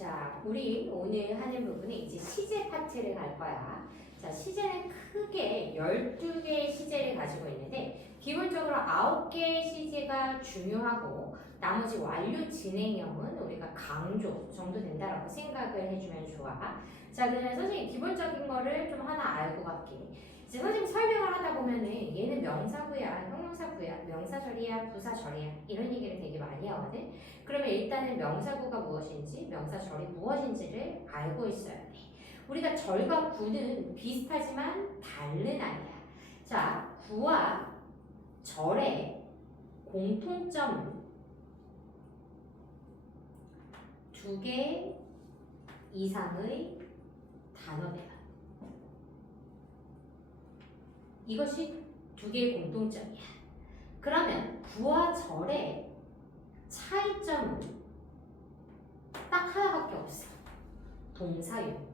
자, 우리 오늘 하는 부분은 이제 시제 파트를 갈 거야. 자, 시제는 크게 12개의 시제를 가지고 있는데 기본적으로 9개의 시제가 중요하고 나머지 완료 진행형은 우리가 강조 정도 된다라고 생각을 해주면 좋아. 자, 그러면 선생님 기본적인 거를 좀 하나 알고 갈게. 이제 선생님 설명을 하다 보면은 얘는 명사구야, 형용사구야, 명사절이야, 부사절이야 이런 얘기를 되게 많이 하거든. 그러면 일단은 명사구가 무엇인지, 명사절이 무엇인지를 알고 있어야 돼. 우리가 절과 구는 비슷하지만 다른 아이야. 자, 구와 절의 공통점은 2개 이상의 단어대야. 이것이 2개의 공통점이야. 그러면 구와 절의 차이점은 딱 하나밖에 없어. 동사용.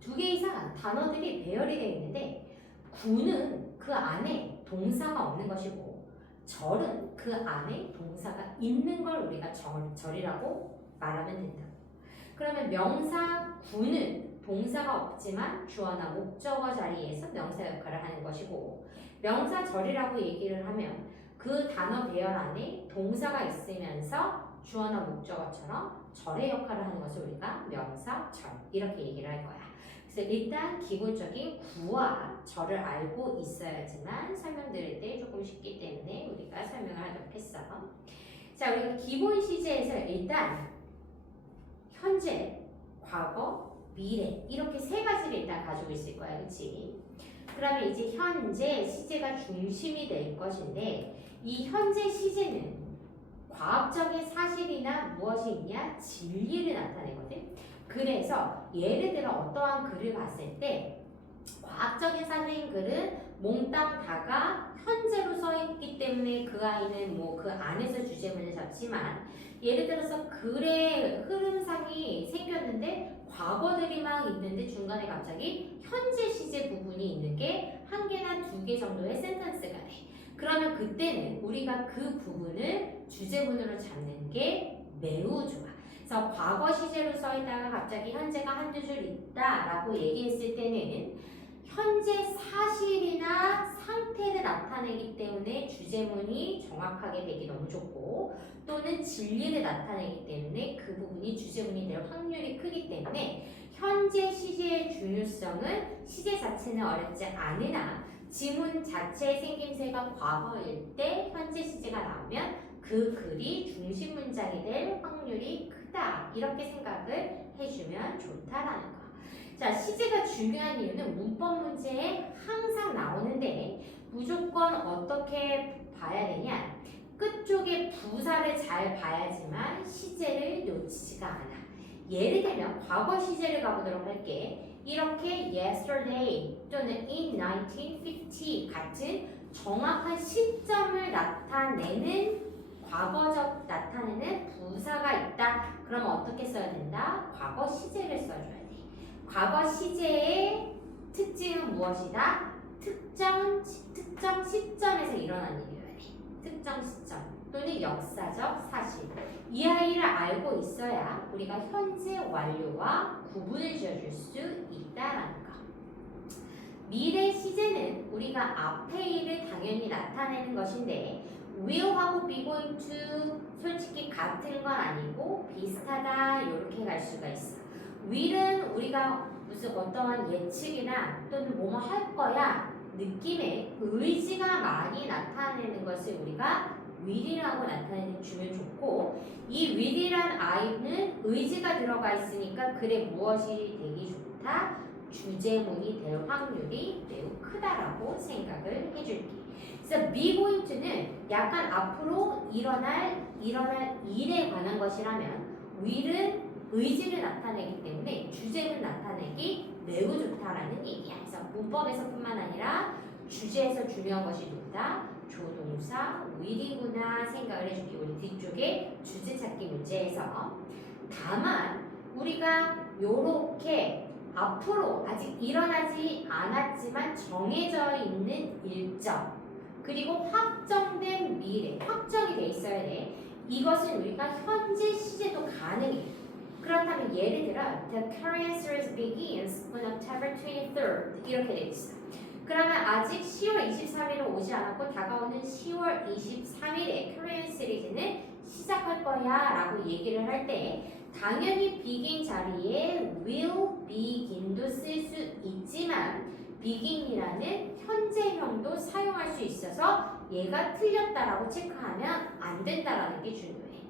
2개 이상 단어들이 배열이 되어 있는데 구는 그 안에 동사가 없는 것이고 절은 그 안에 동사가 있는 걸 우리가 절이라고 말하면 된다. 그러면 명사 구는 동사가 없지만 주어나 목적어 자리에서 명사 역할을 하는 것이고 명사절이라고 얘기를 하면 그 단어 배열 안에 동사가 있으면서 주어나 목적어처럼 절의 역할을 하는 것을 우리가 명사절 이렇게 얘기를 할 거야. 그래서 일단 기본적인 구와 절을 알고 있어야지만 설명드릴 때 조금 쉽기 때문에 우리가 설명을 하도록 했어. 자, 우리가 기본 시제에서 일단 현재, 과거, 미래 이렇게 3가지를 일단 가지고 있을 거야. 그치? 그러면 이제 현재 시제가 중심이 될 것인데 이 현재 시제는 과학적인 사실이나 무엇이 있냐? 진리를 나타내거든. 그래서 예를 들어 어떠한 글을 봤을 때 과학적인 사실인 글은 몽땅 다가 현재로 써 있기 때문에 그 아이는 뭐 그 안에서 주제문을 잡지만 예를 들어서 글의 흐름상이 생겼는데 과거들이 막 있는데 중간에 갑자기 현재 시제 부분이 있는 게 1개나 2개 정도의 센텐스가 돼. 그러면 그때는 우리가 그 부분을 주제문으로 잡는 게 매우 좋아. 그래서 과거 시제로 써있다가 갑자기 현재가 한두 줄 있다라고 얘기했을 때는 현재 사실이나 상태를 나타내기 때문에 주제문이 정확하게 되기 너무 좋고 또는 진리를 나타내기 때문에 그 부분이 주제문이 될 확률이 크기 때문에 현재 시제의 중요성은 시제 자체는 어렵지 않으나 지문 자체의 생김새가 과거일 때 현재 시제가 나오면 그 글이 중심 문장이 될 확률이 크다 이렇게 생각을 해주면 좋다라는 거. 자, 시제가 중요한 이유는 문법 문제에 항상 나오는데 무조건 어떻게 봐야 되냐? 끝쪽에 부사를 잘 봐야지만 시제를 놓치지가 않아. 예를 들면 과거 시제를 가보도록 할게. 이렇게 yesterday 또는 in 1950 같은 정확한 시점을 나타내는 과거적 나타내는 부사가 있다. 그러면 어떻게 써야 된다? 과거 시제를 써줘야 돼. 과거 시제의 특징은 무엇이다? 특정 시점에서 일어난 일이어야 돼. 특정 시점 또는 역사적 사실. 이 아이를 알고 있어야 우리가 현재 완료와 구분을 지어줄 수 있다라는 거. 미래 시제는 우리가 앞의 일을 당연히 나타내는 것인데 will하고 be going to 솔직히 같은 건 아니고 비슷하다 이렇게 갈 수가 있어. will은 우리가 무슨 어떠한 예측이나 또는 뭐뭐 할 거야 느낌의 의지가 많이 나타내는 것을 우리가 will이라고 나타내주면 좋고 이 will이란 아이는 의지가 들어가 있으니까 글에 무엇이 되기 좋다? 주제문이 될 확률이 매우 크다라고 생각을 해줄게. 그래서 be going to는 약간 앞으로 일어날 일에 관한 것이라면 will은 의지를 나타내기 때문에 주제를 나타내기 매우 좋다라는 얘기야. 그래서 문법에서뿐만 아니라 주제에서 중요한 것이 좋다. 조동사 will이구나 생각을 해줄게. 우리 뒤쪽에 주제 찾기 문제에서. 다만 우리가 요렇게 앞으로 아직 일어나지 않았지만 정해져 있는 일정 그리고 확정된 미래, 확정이 돼 있어야 돼. 이것은 우리가 현재 시제도 가능해요. 그렇다면 예를 들어 The Korean series begins on October 23rd 이렇게 되어 있어. 그러면 아직 10월 23일은 오지 않았고 다가오는 10월 23일에 Korean 시리즈는 시작할 거야 라고 얘기를 할 때 당연히 begin 자리에 will begin도 쓸 수 있지만 begin이라는 현재형도 사용할 수 있어서 얘가 틀렸다라고 체크하면 안 된다라는 게 중요해.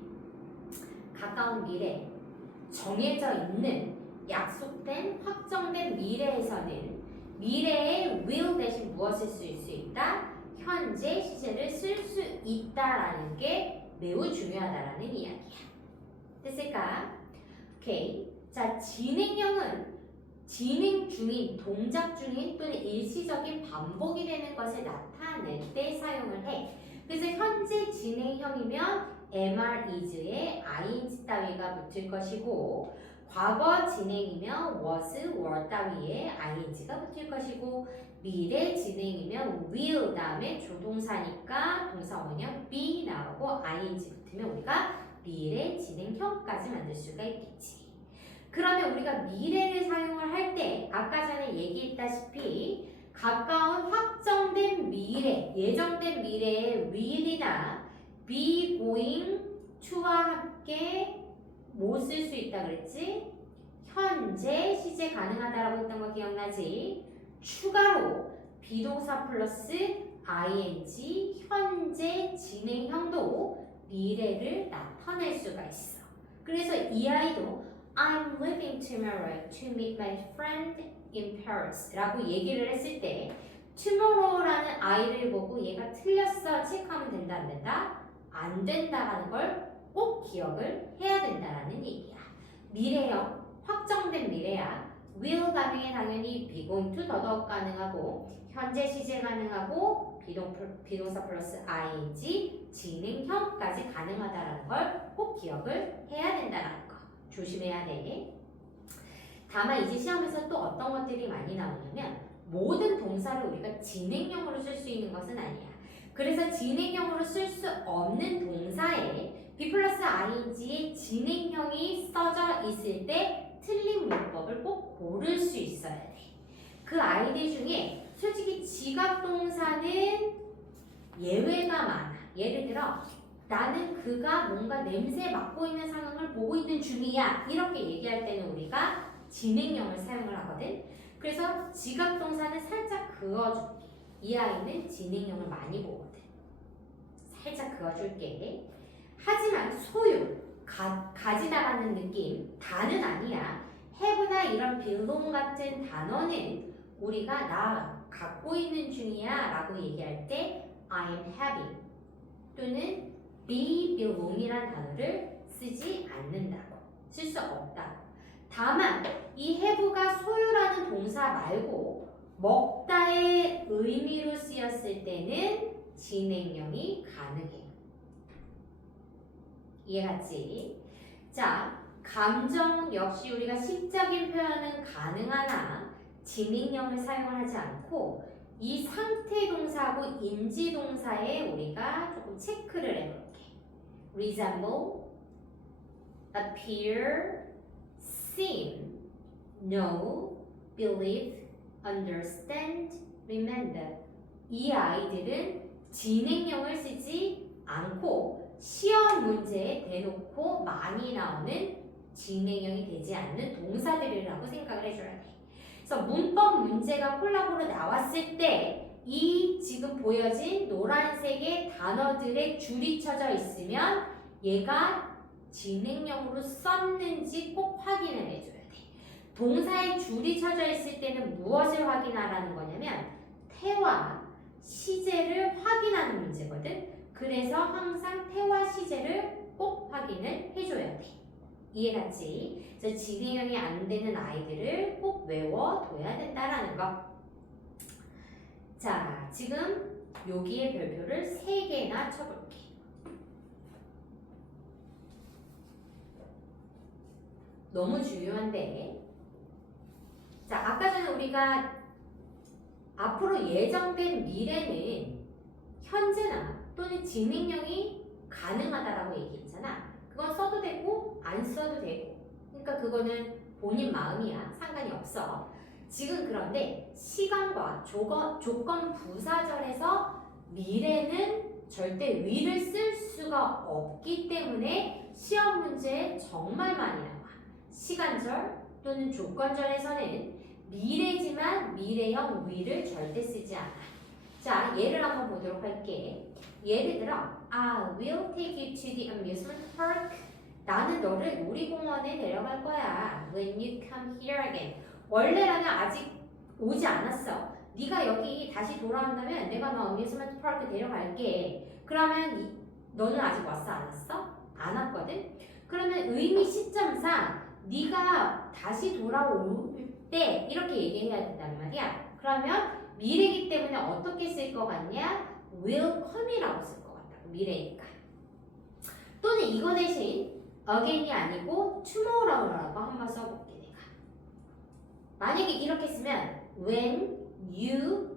가까운 미래, 정해져 있는 약속된 확정된 미래에서는 미래에 will 대신 무엇을 쓸 수 있다? 현재 시제를 쓸 수 있다라는 게 매우 중요하다라는 이야기야. 됐을까? 오케이. 자, 진행형은 진행 중인, 동작 중인 또는 일시적인 반복이 되는 것을 나타낼 때 사용을 해. 그래서 현재 진행형이면 MR is에 ing 따위가 붙을 것이고 과거 진행이면 was, were 따위에 ing가 붙을 것이고 미래 진행이면 will 다음에 조동사니까 동사 원형 be 나오고 ing 붙으면 우리가 미래 진행형까지 만들 수가 있겠지. 그러면 우리가 미래를 사용을 할 때 아까 전에 얘기했다시피 가까운 확정된 미래, 예정된 미래의 will이나 be going to와 함께 뭐 쓸 수 있다 그랬지? 현재 시제 가능하다라고 했던 거 기억나지? 추가로 비동사 플러스 ing 현재 진행형도 미래를 나타낼 수가 있어. 그래서 이 아이도 I'm leaving tomorrow to meet my friend in Paris 라고 얘기를 했을 때 tomorrow라는 아이를 보고 얘가 틀렸어 체크하면 된다 안 된다? 안 된다라는 걸 꼭 기억을 해야 된다라는 얘기야. 미래형, 확정된 미래야. will 가능해 당연히 be going to 더더욱 가능하고 현재 시제 가능하고 비동사 플러스 ing 진행형까지 가능하다라는 걸 꼭 기억을 해야 된다라는 거. 조심해야 돼. 다만 이제 시험에서 또 어떤 것들이 많이 나오냐면 모든 동사를 우리가 진행형으로 쓸 수 있는 것은 아니야. 그래서 진행형으로 쓸 수 없는 동사에 be 플러스 ing의 진행형이 써져 있을 때 틀린 문법을 꼭 고를 수 있어야 돼. 그 아이들 중에 솔직히 지각동사는 예외가 많아. 예를 들어 나는 그가 뭔가 냄새 맡고 있는 상황을 보고 있는 중이야. 이렇게 얘기할 때는 우리가 진행형을 사용을 하거든. 그래서 지각동사는 살짝 그어줄게. 이 아이는 진행형을 많이 보거든. 살짝 그어줄게. 하지만 소유, 가지다라는 느낌, 다는 아니야. have나 이런 belong 같은 단어는 우리가 나 갖고 있는 중이야 라고 얘기할 때 I'm having 또는 be belong이란 단어를 쓰지 않는다고, 쓸 수 없다고. 다만 이 have가 소유라는 동사 말고 먹다의 의미로 쓰였을 때는 진행형이 가능해. 이해갔지? 자, 감정 역시 우리가 시적인 표현은 가능하나 진행형을 사용을 하지 않고 이 상태 동사하고 인지 동사에 우리가 조금 체크를 해볼게. resemble, appear, seem, know, believe, understand, remember. 이 아이들은 진행형을 쓰지 않고 시험 문제에 대놓고 많이 나오는 진행형이 되지 않는 동사들이라고 생각을 해줘야 돼. 그래서 문법 문제가 콜라보로 나왔을 때 이 지금 보여진 노란색의 단어들의 줄이 쳐져 있으면 얘가 진행형으로 썼는지 꼭 확인을 해줘야 돼. 동사의 줄이 쳐져 있을 때는 무엇을 확인하라는 거냐면 태와 시제를 확인하는 문제거든. 그래서 항상 태와 시제를 꼭 확인을 해줘야 돼. 이해갔지? 그래서 진행형이 안 되는 아이들을 꼭 외워둬야 된다라는 거. 자, 지금 여기에 별표를 3개나 쳐볼게. 너무 중요한데. 자, 아까 전에 우리가 앞으로 예정된 미래는 현재나 또는 진행형이 가능하다라고 얘기했잖아. 그건 써도 되고 안 써도 되고. 그러니까 그거는 본인 마음이야. 상관이 없어. 지금 그런데 시간과 조건 부사절에서 미래는 절대 위를 쓸 수가 없기 때문에 시험 문제에 정말 많이 나와. 시간절 또는 조건절에서는 미래지만 미래형 위를 절대 쓰지 않아. 자, 예를 한번 보도록 할게. 예를 들어 I will take you to the amusement park. 나는 너를 놀이공원에 데려갈 거야. When you come here again. 원래라면 아직 오지 않았어. 네가 여기 다시 돌아온다면 내가 너 amusement park 데려갈게. 그러면 너는 아직 왔어? 안 왔어? 안 왔거든? 그러면 의미 시점상 네가 다시 돌아올 때 이렇게 얘기해야 된단 말이야. 그러면 미래이기 때문에 어떻게 쓸 것 같냐? will come이라고 쓸 것 같다. 미래니까. 또는 이거 대신 again이 아니고 tomorrow라고 한번 써볼게 내가. 만약에 이렇게 쓰면 when you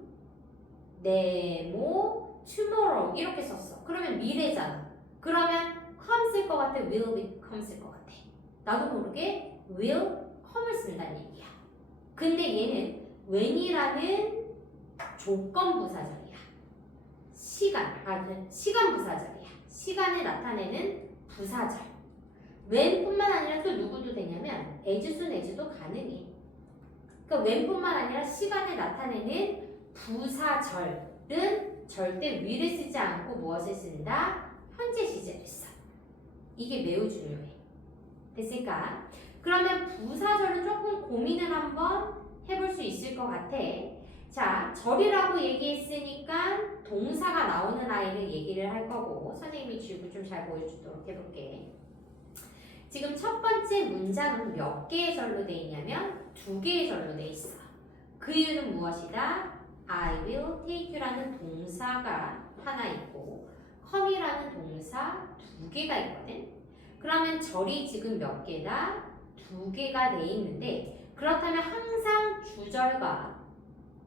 demo tomorrow 이렇게 썼어. 그러면 미래잖아. 그러면 come 쓸 것 같아? will become 쓸 것 같아? 나도 모르게 will come을 쓴다는 얘기야. 근데 얘는 when이라는 조건 부사절이야. 시간 부사절이야. 시간을 나타내는 부사절. when뿐만 아니라 또 누구도 되냐면 as soon as도 가능해. 그러니까 when뿐만 아니라 시간을 나타내는 부사절은 절대 위를 쓰지 않고 무엇을 쓴다? 현재 시제를 써. 이게 매우 중요해. 됐을까? 그러면 부사절은 조금 고민을 한번 해볼 수 있을 것 같아. 자, 절이라고 얘기했으니까 동사가 나오는 아이를 얘기를 할 거고 선생님이 지우고 좀 잘 보여주도록 해볼게. 지금 첫 번째 문장은 몇 개의 절로 돼 있냐면 2개의 절로 돼 있어. 그 이유는 무엇이다? I will take you라는 동사가 하나 있고 come이라는 동사 2개가 있거든. 그러면 절이 지금 몇 개다? 2개가 돼 있는데 그렇다면 항상 주절과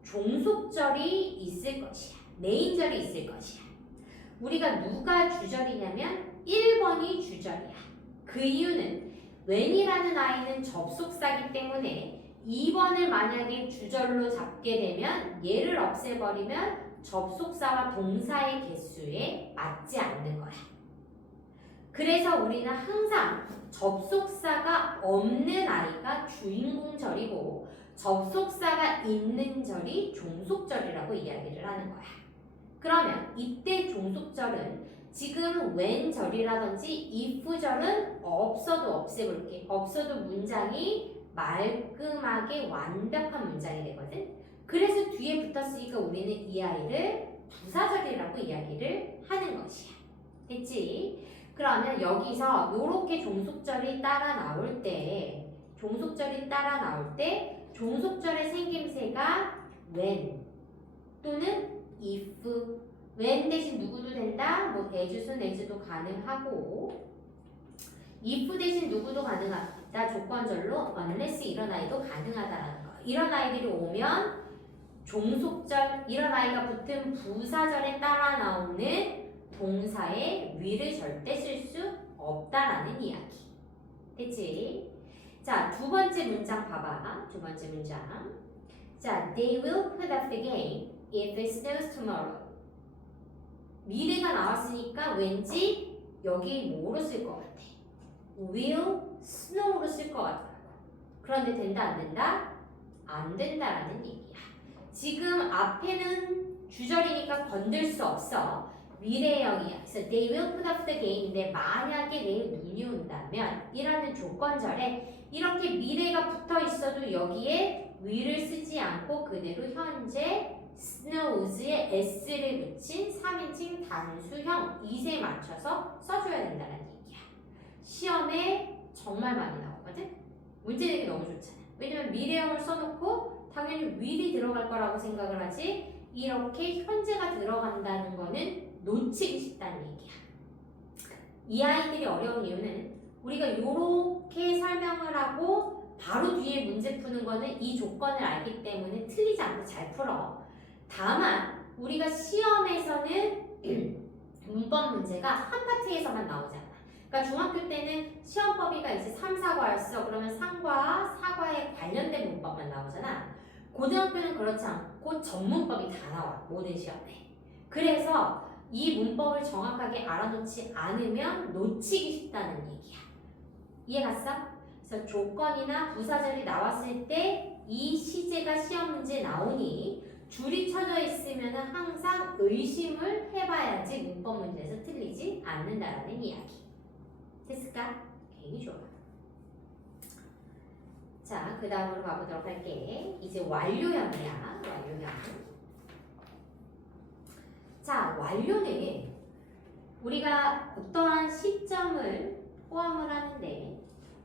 종속절이 있을 것이야. 메인절이 있을 것이야. 우리가 누가 주절이냐면 1번이 주절이야. 그 이유는 when이라는 아이는 접속사기 때문에 2번을 만약에 주절로 잡게 되면 얘를 없애버리면 접속사와 동사의 개수에 맞지 않는 거야. 그래서 우리는 항상 접속사가 없는 아이가 주인공절이고 접속사가 있는 절이 종속절이라고 이야기를 하는 거야. 그러면 이때 종속절은 지금 when 절이라든지 if 절은 없어도 없애볼게. 없어도 문장이 말끔하게 완벽한 문장이 되거든. 그래서 뒤에 붙었으니까 우리는 이 아이를 부사절이라고 이야기를 하는 것이야. 됐지? 그러면 여기서 이렇게 종속절이 따라 나올 때 종속절의 생김새가 when 또는 if. when 대신 누구도 된다? 뭐 as soon as도 가능하고 if 대신 누구도 가능하다. 조건절로 unless 이런 아이도 가능하다라는 거. 이런 아이들이 오면 종속절, 이런 아이가 붙은 부사절에 따라 나오는 동사의 위를 절대 쓸 수 없다라는 이야기. 됐지? 자, 두 번째 문장 봐봐. 두 번째 문장. 자, they will put off the game if it snows tomorrow. 미래가 나왔으니까 왠지 여기 뭐로 쓸 것 같아? will snow로 쓸 것 같더라고. 그런데 된다 안 된다? 안 된다라는 얘기야. 지금 앞에는 주절이니까 건들 수 없어. 미래형이야. 그래서 they will put off the game인데 만약에 내일 눈이 온다면 이라는 조건절에 이렇게 미래가 붙어 있어도 여기에 will을 쓰지 않고 그대로 현재 snows에 s를 붙인 3인칭 단수형 is에 맞춰서 써줘야 된다는 얘기야. 시험에 정말 많이 나오거든. 문제 내기 너무 좋잖아. 왜냐면 미래형을 써놓고 당연히 will이 들어갈 거라고 생각을 하지 이렇게 현재가 들어간다는 거는 놓치기 쉽다는 얘기야. 이 아이들이 어려운 이유는 우리가 이렇게 설명을 하고 바로 뒤에 문제 푸는 거는 이 조건을 알기 때문에 틀리지 않고 잘 풀어. 다만 우리가 시험에서는 문법 문제가 한 파트에서만 나오잖아. 그러니까 중학교 때는 시험 범위가 이제 3, 4과였어. 그러면 3과, 4과에 관련된 문법만 나오잖아. 고등학교는 그렇지 않고 전문법이 다 나와. 모든 시험에. 그래서 이 문법을 정확하게 알아놓지 않으면 놓치기 쉽다는 얘기야. 이해 갔어? 그래서 조건이나 부사절이 나왔을 때 이 시제가 시험 문제에 나오니 줄이 쳐져 있으면 항상 의심을 해봐야지 문법 문제에서 틀리지 않는다라는 이야기. 됐을까? 오케이, 좋아. 자, 그 다음으로 가보도록 할게. 이제 완료형이야. 완료형. 자, 완료는 우리가 어떠한 시점을 포함을 하는데,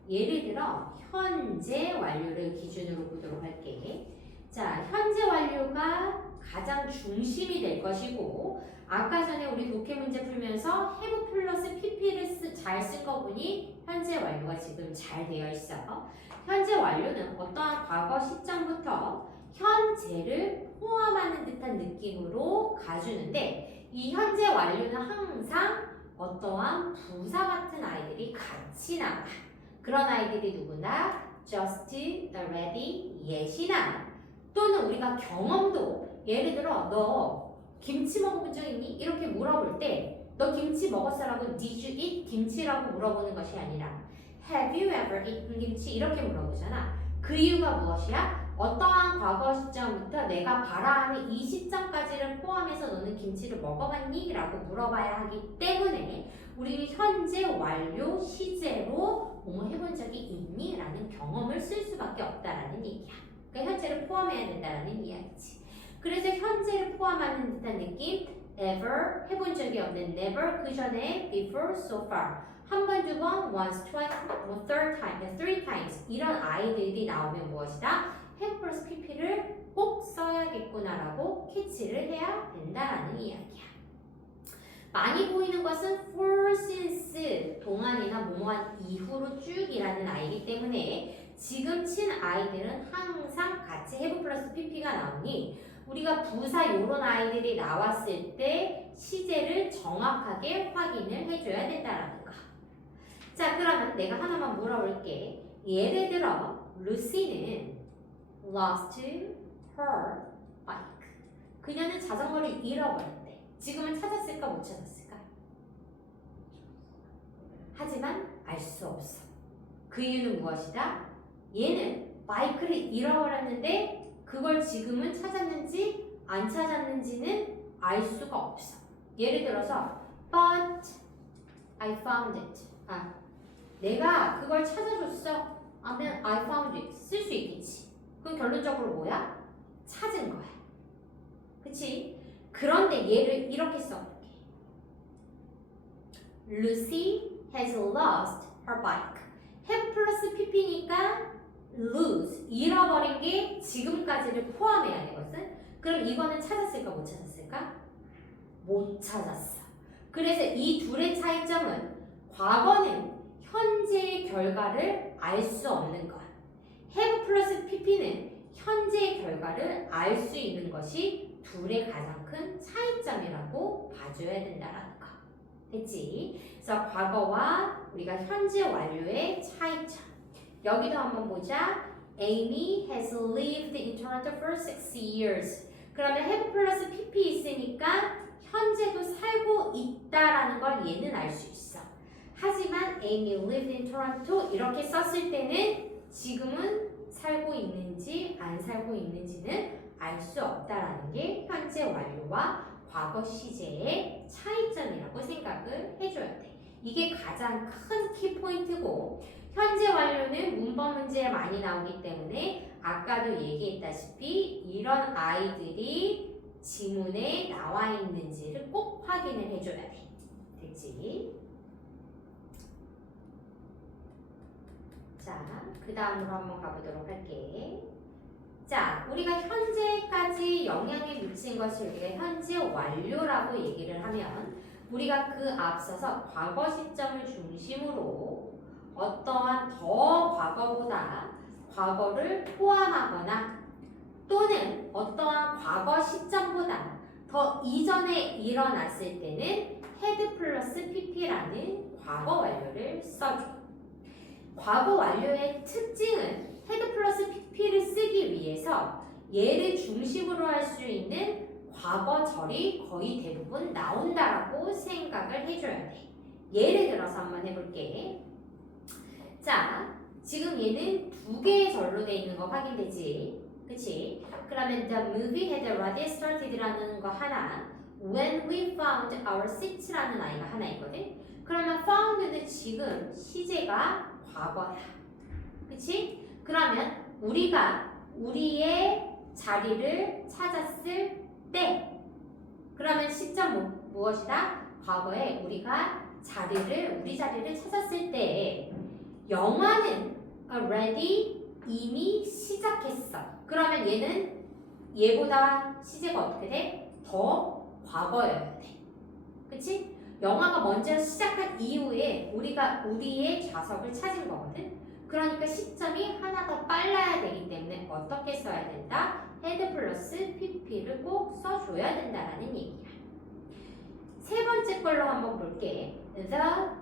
예를 들어 현재 완료를 기준으로 보도록 할게. 자, 현재 완료가 가장 중심이 될 것이고, 아까 전에 우리 독해 문제 풀면서 have 플러스 pp를 잘 쓴 거 보니 현재 완료가 지금 잘 되어 있어. 현재 완료는 어떠한 과거 시점부터 현재를 포함하는 듯한 느낌으로 가주는데, 이 현재 완료는 항상 어떠한 부사 같은 아이들이 같이 나와. 그런 아이들이 누구나 just, already, yet이나 또는 우리가 경험도 예를 들어 너 김치 먹어본 적 있니? 이렇게 물어볼 때 너 김치 먹었어라고 did you eat 김치라고 물어보는 것이 아니라 have you ever eaten 김치 이렇게 물어보잖아. 그 이유가 무엇이야? 어떠한 과거 시점부터 내가 바라하는 이 시점까지를 포함해서 너는 김치를 먹어봤니? 라고 물어봐야 하기 때문에 우리는 현재 완료 시제로 뭐뭐 해본 적이 있니? 라는 경험을 쓸 수밖에 없다라는 얘기야. 그러니까 현재를 포함해야 된다라는 이야기지. 그래서 현재를 포함하는 듯한 느낌 ever 해본 적이 없는 never 그 전에 before, so far 한 번, 두 번, once, twice, third time, three times 이런 아이들이 나오면 무엇이다? have plus pp를 꼭 써야겠구나라고 캐치를 해야 된다라는 이야기야. 많이 보이는 것은 for, since, 동안이나 뭐뭐한 이후로 쭉이라는 아이기 때문에 지금 친 아이들은 항상 같이 have 플러스 pp가 나오니 우리가 부사 요런 아이들이 나왔을 때 시제를 정확하게 확인을 해줘야 된다라는 거. 자, 그러면 내가 하나만 물어볼게. 예를 들어 루시는 lost her bike. 그녀는 자전거를 잃어버렸대. 지금은 찾았을까 못 찾았을까? 하지만 알 수 없어. 그 이유는 무엇이다? 얘는 바이크를 잃어버렸는데 그걸 지금은 찾았는지 안 찾았는지는 알 수가 없어. 예를 들어서 but I found it. 내가 그걸 찾아줬어. 하면 I found it. 쓸 수 있겠지. 그럼 결론적으로 뭐야? 찾은 거야. 그치? 그런데 얘를 이렇게 써볼게. Lucy has lost her bike. have 플러스 pp니까 lose, 잃어버린 게 지금까지를 포함해야 되거든. 그럼 이거는 찾았을까 못 찾았을까? 못 찾았어. 그래서 이 둘의 차이점은 과거는 현재의 결과를 알 수 없는 것. have 플러스 pp는 현재의 결과를 알 수 있는 것이 둘의 가장 큰 차이점이라고 봐줘야 된다는 거. 됐지? 그래서 과거와 우리가 현재 완료의 차이점. 여기도 한번 보자. Amy has lived in Toronto for 6 years. 그러면 have 플러스 pp 있으니까 현재도 살고 있다라는 걸 얘는 알 수 있어. 하지만 Amy lived in Toronto 이렇게 썼을 때는 지금은 살고 있는지 안 살고 있는지는 알 수 없다라는 게 현재 완료와 과거 시제의 차이점이라고 생각을 해줘야 돼. 이게 가장 큰 키포인트고 현재 완료는 문법 문제에 많이 나오기 때문에 아까도 얘기했다시피 이런 아이들이 지문에 나와 있는지를 꼭 확인을 해줘야 돼. 됐지? 자, 그 다음으로 한번 가보도록 할게. 자, 우리가 현재까지 영향을 미친 것을 우리가 현재 완료라고 얘기를 하면 우리가 그 앞서서 과거 시점을 중심으로 어떠한 더 과거보다 과거를 포함하거나 또는 어떠한 과거 시점보다 더 이전에 일어났을 때는 had 플러스 pp라는 과거 완료를 써줘. 과거 완료의 특징은 had 플러스 pp를 쓰기 위해서 얘를 중심으로 할 수 있는 과거절이 거의 대부분 나온다라고 생각을 해줘야 돼. 예를 들어서 한번 해볼게. 자, 지금 얘는 두 개의 절로 돼 있는 거 확인되지? 그치? 그러면 the movie had already started라는 거 하나, when we found our seats라는 아이가 하나 있거든? 그러면 found는 지금 시제가 과거야. 그치? 그러면 우리가 우리의 자리를 찾았을 때, 그러면 시점 무엇이다? 과거에 우리가 우리 자리를 찾았을 때 영화는 already 이미 시작했어. 그러면 얘는 얘보다 시제가 어떻게 돼? 더 과거여야 돼. 그치? 영화가 먼저 시작한 이후에 우리가 우리의 좌석을 찾은 거거든. 그러니까 시점이 하나 더 빨라야 되기 때문에 어떻게 써야 된다? had 플러스 pp를 꼭 써줘야 된다라는 얘기야. 세 번째 걸로 한번 볼게. The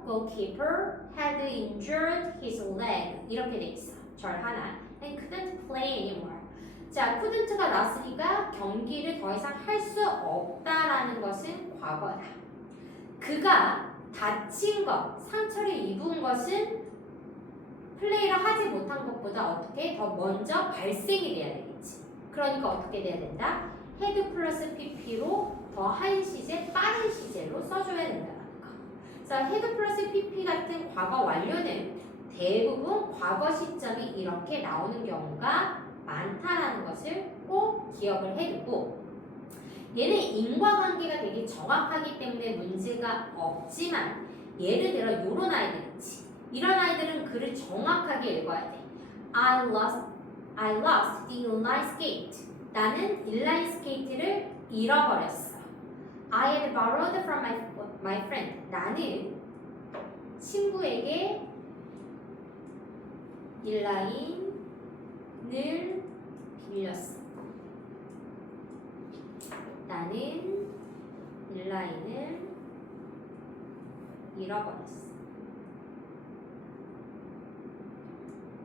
goalkeeper had injured his leg. 이렇게 돼 있어. 절 하나. And couldn't play anymore. 자, couldn't가 나왔으니까 경기를 더 이상 할 수 없다라는 것은 과거야. 그가 다친 것, 상처를 입은 것은 플레이를 하지 못한 것보다 어떻게 더 먼저 발생이 돼야 되겠지. 그러니까 어떻게 돼야 된다? had 플러스 pp로 더한 시제, 빠른 시제로 써줘야 된다는 거. 자, had 플러스 pp 같은 과거 완료는 대부분 과거 시점이 이렇게 나오는 경우가 많다라는 것을 꼭 기억을 해두고, 얘는 인과관계가 되게 정확하기 때문에 문제가 없지만, 예를 들어 이런 아이들 있지. 이런 아이들은 글을 정확하게 읽어야 돼. I lost the inline skate. 나는 인라인 스케이트를 잃어버렸어. I had borrowed from my friend. 나는 친구에게 인라인을 빌렸어. 나는 인라인을 잃어버렸어.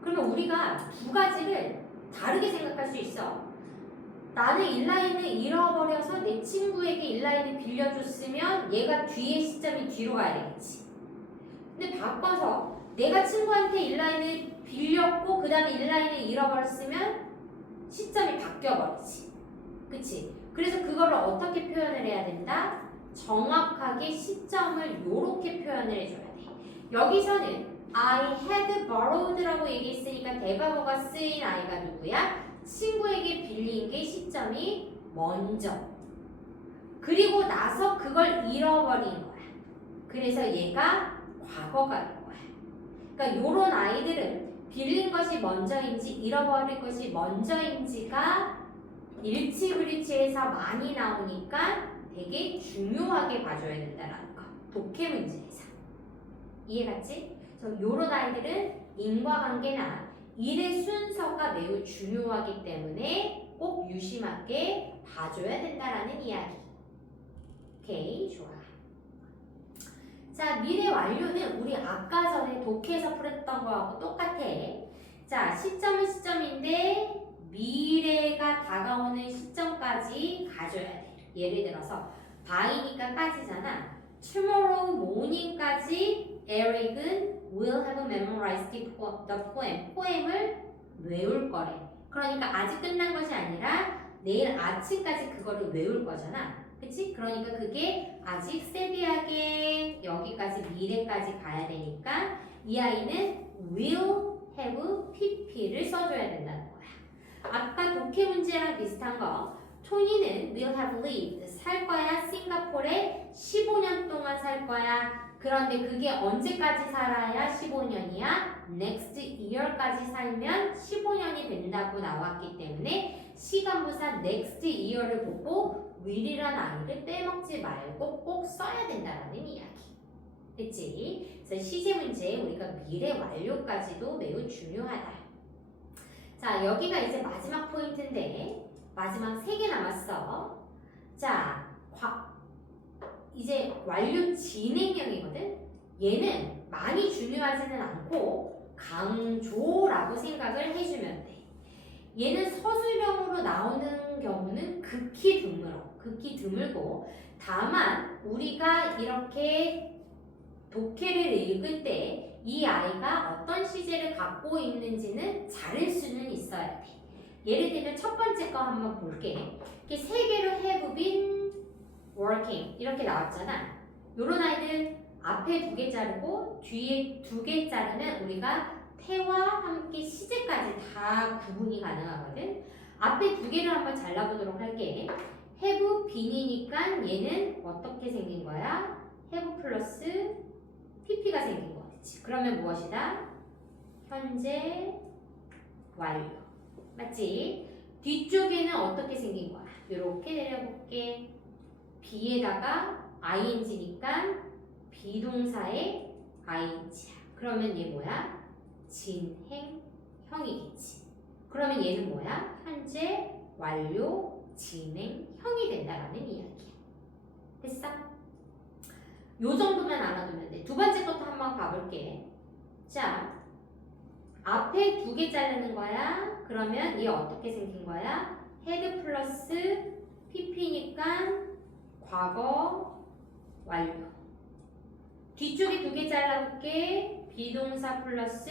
그러면 우리가 두 가지를 다르게 생각할 수 있어. 나는 인라인을 잃어버려서 내 친구에게 인라인을 빌려줬으면 얘가 뒤에 시점이 뒤로 가야 되겠지. 근데 바꿔서 내가 친구한테 인라인을 빌렸고 그 다음에 인라인을 잃어버렸으면 시점이 바뀌어버리지. 그치? 그래서 그거를 어떻게 표현을 해야 된다? 정확하게 시점을 요렇게 표현을 해줘야 돼. 여기서는 I had borrowed라고 얘기했으니까 대과거가 쓰인 아이가 누구야? 친구에게 빌린 게 시점이 먼저. 그리고 나서 그걸 잃어버린 거야. 그래서 얘가 과거가 된 거야. 그러니까 요런 아이들은 빌린 것이 먼저인지 잃어버린 것이 먼저인지가 일치불일치해서 많이 나오니까 되게 중요하게 봐줘야 된다라는 거. 독해 문제에서. 이해갔지? 그래서 요런 아이들은 인과관계나 일의 순서가 매우 중요하기 때문에 꼭 유심하게 봐줘야 된다라는 이야기. 오케이, 좋아. 자, 미래 완료는 우리 아까 전에 독해에서 풀었던 거하고 똑같아. 자, 시점은 시점인데 미래가 다가오는 시점까지 가져야 돼. 예를 들어서 by니까 까지잖아. tomorrow morning까지 Eric은 will have memorized the poem. 포엠을 외울 거래. 그러니까 아직 끝난 것이 아니라 내일 아침까지 그거를 외울 거잖아. 그치? 그러니까 그게 아직 세비하게 여기까지 미래까지 가야 되니까 이 아이는 will have pp를 써줘야 된다는 거야. 아까 독해 문제랑 비슷한 거. 토니는 will have lived. 살 거야. 싱가포르에 15년 동안 살 거야. 그런데 그게 언제까지 살아야 15년이야? next year까지 살면 15년이 된다고 나왔기 때문에 시간부사 next year를 보고 will이란 아이를 빼먹지 말고 꼭 써야 된다는 이야기. 그치? 그래서 시제 문제에 우리가 미래 완료까지도 매우 중요하다. 자, 여기가 이제 마지막 포인트인데 마지막 3개 남았어. 자, 이제 완료 진행형이거든. 얘는 많이 중요하지는 않고 강조라고 생각을 해주면 돼. 얘는 서술형으로 나오는 경우는 극히 드물고 다만 우리가 이렇게 독해를 읽을 때 이 아이가 어떤 시제를 갖고 있는지는 잘 알 수는 있어야 돼. 예를 들면 첫 번째 거 한번 볼게. 이렇게 세 개로 have been working 이렇게 나왔잖아. 요런 아이들 앞에 2개 자르고 뒤에 2개 자르면 우리가 태와 함께 시제까지 다 구분이 가능하거든. 앞에 2개를 한번 잘라보도록 할게. have been이니까 얘는 어떻게 생긴 거야? have 플러스 pp가 생긴 거지. 그러면 무엇이다? 현재 완료. 맞지? 뒤쪽에는 어떻게 생긴 거야? 이렇게 내려볼게. be에다가 ing니까 비동사의 ing야. 그러면 얘 뭐야? 진행형이겠지. 그러면 얘는 뭐야? 현재 완료 진행형이 된다라는 이야기야. 됐어? 요 정도만 알아두면 돼. 두 번째 것도 한번 가볼게. 자, 앞에 2개 자르는 거야. 그러면 얘 어떻게 생긴 거야? had 플러스 pp니까 과거 완료. 뒤쪽에 2개 잘라볼게. 비동사 플러스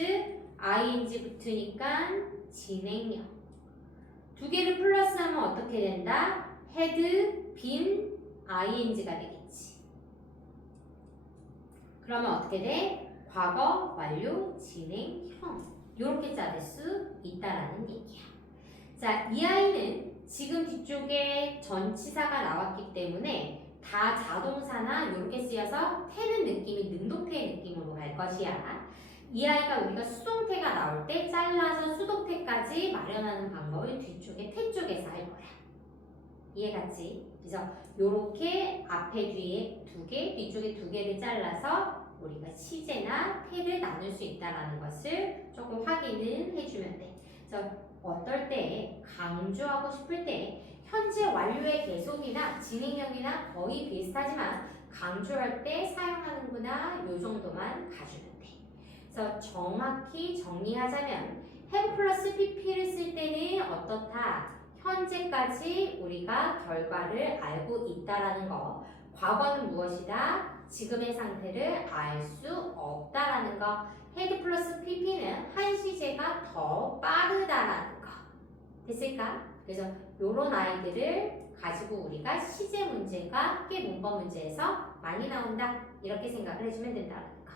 ing 붙으니까 진행형. 2개를 플러스하면 어떻게 된다? had been ing가 되겠지. 그러면 어떻게 돼? 과거 완료 진행형. 이렇게 자를 수 있다라는 얘기야. 자, 이 아이는 지금 뒤쪽에 전치사가 나왔기 때문에 다 자동사나 이렇게 쓰여서 태는 느낌이 능동태의 느낌으로 갈 것이야. 이 아이가 우리가 수동태가 나올 때 잘라서 수동태까지 마련하는 방법을 뒤쪽에 태 쪽에서 할 거야. 이해갔지? 그래서 이렇게 앞에 뒤에 2개, 뒤쪽에 2개를 잘라서 우리가 시제나 태를 나눌 수 있다는 것을 조금 확인을 해주면 돼. 그래서 어떨 때 강조하고 싶을 때 현재 완료의 계속이나 진행형이나 거의 비슷하지만 강조할 때 사용하는구나 요 정도만 가주면 돼. 그래서 정확히 정리하자면 have 플러스 pp를 쓸 때는 어떻다? 현재까지 우리가 결과를 알고 있다라는 거. 과거는 무엇이다? 지금의 상태를 알 수 없다라는 거. had 플러스 pp는 한 시제가 더 빠르다라는 거. 됐을까? 그래서 이런 아이들을 가지고 우리가 시제 문제가 학계 문법 문제에서 많이 나온다. 이렇게 생각을 해주면 된다는 거.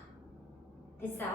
됐어?